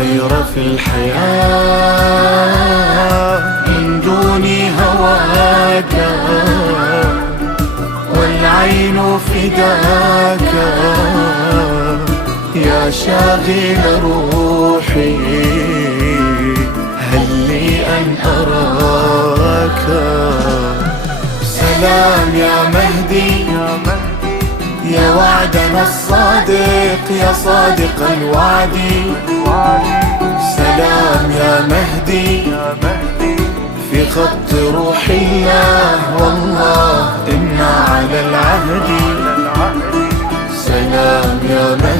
غير في الحياة من دون هواك، والعين فداك يا شاغل روحي، هل لي أن أراك؟ سلام يا مهدي يا وعدنا الصادق، يا صادق الوعد. سلام يا مهدي في خط روح الله، والله إنا على العهد. سلام يا مهدي